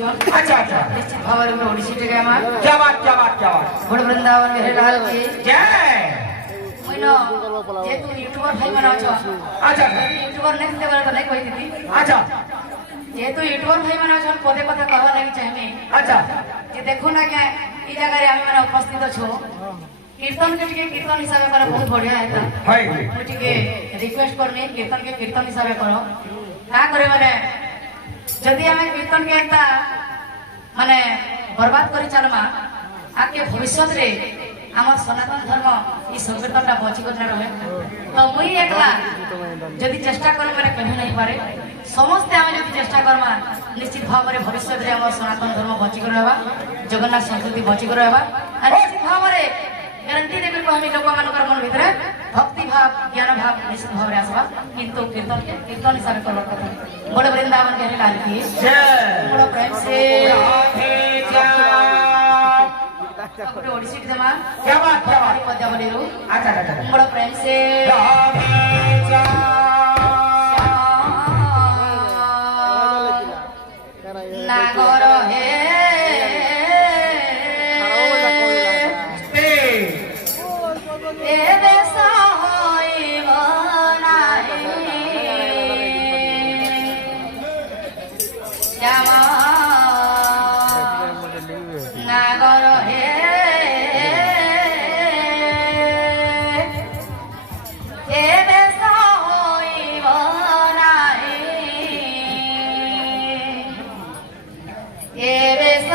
जो अच्छा अच्छा निश्चित भाव में ओडिसी टे गामा क्या बात क्या बात क्या बात बड़ वृंदावन के लाल की जय मैंने जे तू यूट्यूबर भाई मना छ अच्छा यूट्यूबर नहीं दे वाला नहीं कोई थी अच्छा जे तू यूट्यूबर भाई मना छ पदे कथा कहवा नहीं चाहिए अच्छा जे देखो ना क्या ई जगह रे हम माने उपस्थित छो कीर्तन के कीर्तन हिसाब से बहुत बढ़िया है भाई मुझे रिक्वेस्ट करनी कीर्तन के कीर्तन हिसाब से करो का करे माने जदि हमें कीर्तन के एकता माने बर्बाद करी चलमा आके भविष्य रे हमर सनातन धर्म ई संकीर्तनटा बची कर रहे तो मुई एकला जदि चेष्टा करे माने कहि नहीं पारे समस्त हम जदि चेष्टा करमा निश्चित भाव में भविष्य रे हमर सनातन धर्म बची कर रहबा जगन्नाथ संस्कृति बची कर रहबा और निश्चित भाव में ग्यारंटी देबे को हम लोक मानकर मन भीतर भक्ति भाव ज्ञान भाव निश्चित भाव रे आसबा किंतु कीर्तन के कीर्तन हिसाब करबा कथा बड़े वृंदावन के लाल की जय बड़ा प्रेम से राधे अपने ओडिसी जमा क्या बात पद्यावली रो अच्छा अच्छा बड़ा प्रेम से नागर हे ए देश होइब नाही श्यामा नागर हे ए देश होइब नाही ए देश